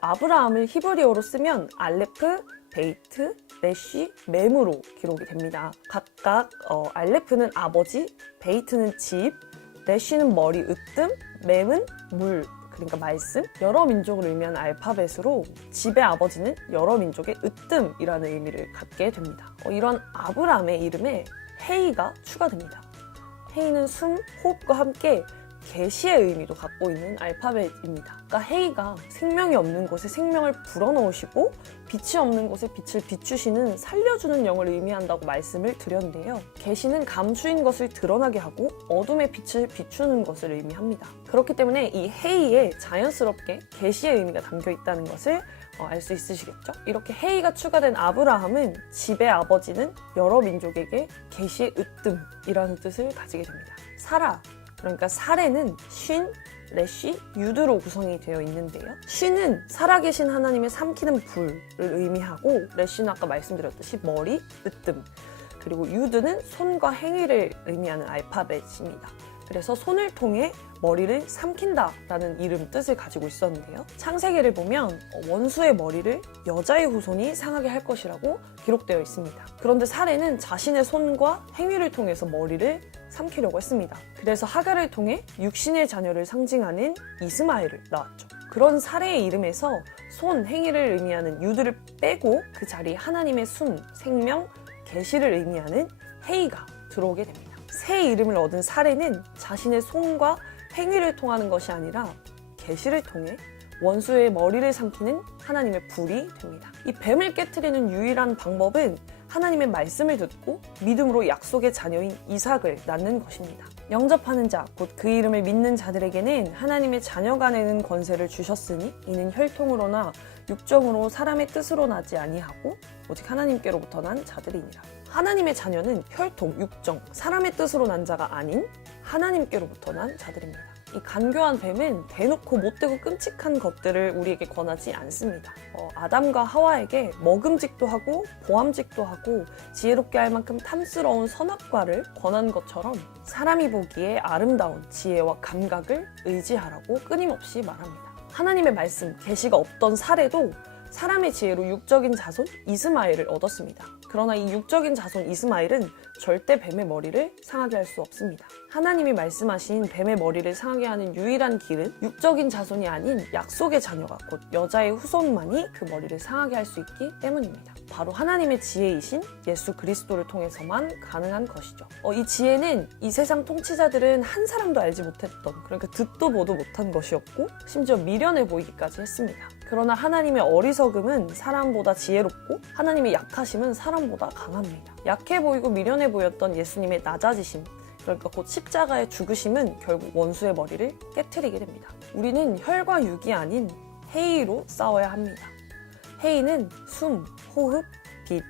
아브라함을 히브리어로 쓰면 알레프, 베이트, 레쉬, mem으로 기록이 됩니다. 각각 알레프는 아버지, 베이트는 집, 레쉬는 머리, 으뜸, mem은 물, 그러니까 말씀, 여러 민족을 의미하는 알파벳으로 집의 아버지는 여러 민족의 으뜸이라는 의미를 갖게 됩니다. 이런 아브라함의 이름에 헤이가 추가됩니다. 헤이는 숨, 호흡과 함께 계시의 의미도 갖고 있는 알파벳입니다. 그러니까 헤이가 생명이 없는 곳에 생명을 불어넣으시고 빛이 없는 곳에 빛을 비추시는 살려주는 영을 의미한다고 말씀을 드렸는데요. 계시는 감추인 것을 드러나게 하고 어둠의 빛을 비추는 것을 의미합니다. 그렇기 때문에 이 헤이에 자연스럽게 계시의 의미가 담겨 있다는 것을 알 수 있으시겠죠? 이렇게 헤이가 추가된 아브라함은 집의 아버지는 여러 민족에게 계시의 으뜸이라는 뜻을 가지게 됩니다. 사라, 그러니까 사레는 쉰, 레쉬, 유드로 구성이 되어 있는데요. 쉰은 살아계신 하나님의 삼키는 불을 의미하고, 레쉬는 아까 말씀드렸듯이 머리, 으뜸, 그리고 유드는 손과 행위를 의미하는 알파벳입니다. 그래서 손을 통해 머리를 삼킨다라는 이름 뜻을 가지고 있었는데요. 창세기를 보면 원수의 머리를 여자의 후손이 상하게 할 것이라고 기록되어 있습니다. 그런데 사레는 자신의 손과 행위를 통해서 머리를 삼키려고 했습니다. 그래서 하갈을 통해 육신의 자녀를 상징하는 이스마엘을 낳았죠. 그런 사레의 이름에서 손, 행위를 의미하는 유드를 빼고 그 자리에 하나님의 숨, 생명, 계시를 의미하는 헤이가 들어오게 됩니다. 새 이름을 얻은 사레는 자신의 손과 행위를 통하는 것이 아니라 계시를 통해 원수의 머리를 삼키는 하나님의 불이 됩니다. 이 뱀을 깨트리는 유일한 방법은 하나님의 말씀을 듣고 믿음으로 약속의 자녀인 이삭을 낳는 것입니다. 영접하는 자, 곧 그 이름을 믿는 자들에게는 하나님의 자녀가 되는 권세를 주셨으니 이는 혈통으로나 육정으로 사람의 뜻으로 나지 아니하고 오직 하나님께로부터 난 자들이니라. 하나님의 자녀는 혈통, 육정, 사람의 뜻으로 난 자가 아닌 하나님께로부터 난 자들입니다. 이 간교한 뱀은 대놓고 못되고 끔찍한 것들을 우리에게 권하지 않습니다. 아담과 하와에게 먹음직도 하고 보암직도 하고 지혜롭게 할 만큼 탐스러운 선악과를 권한 것처럼 사람이 보기에 아름다운 지혜와 감각을 의지하라고 끊임없이 말합니다. 하나님의 말씀, 계시가 없던 사레도 사람의 지혜로 육적인 자손 이스마엘을 얻었습니다. 그러나 이 육적인 자손 이스마엘은 절대 뱀의 머리를 상하게 할 수 없습니다. 하나님이 말씀하신 뱀의 머리를 상하게 하는 유일한 길은 육적인 자손이 아닌 약속의 자녀가 곧 여자의 후손만이 그 머리를 상하게 할 수 있기 때문입니다. 바로 하나님의 지혜이신 예수 그리스도를 통해서만 가능한 것이죠. 이 지혜는 이 세상 통치자들은 한 사람도 알지 못했던, 그러니까 듣도 보도 못한 것이었고 심지어 미련해 보이기까지 했습니다. 그러나 하나님의 어리석음은 사람보다 지혜롭고 하나님의 약하심은 사람보다 강합니다. 약해 보이고 미련해 보였던 예수님의 낮아지심, 그러니까 곧 십자가의 죽으심은 결국 원수의 머리를 깨트리게 됩니다. 우리는 혈과 육이 아닌 헤이로 싸워야 합니다. 헤이는 숨, 호흡, 빛,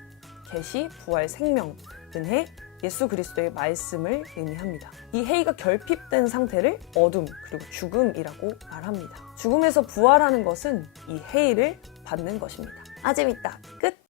계시, 부활, 생명, 은혜, 예수 그리스도의 말씀을 의미합니다. 이 헤이가 결핍된 상태를 어둠 그리고 죽음이라고 말합니다. 죽음에서 부활하는 것은 이 헤이를 받는 것입니다. 아 재밌다. 끝!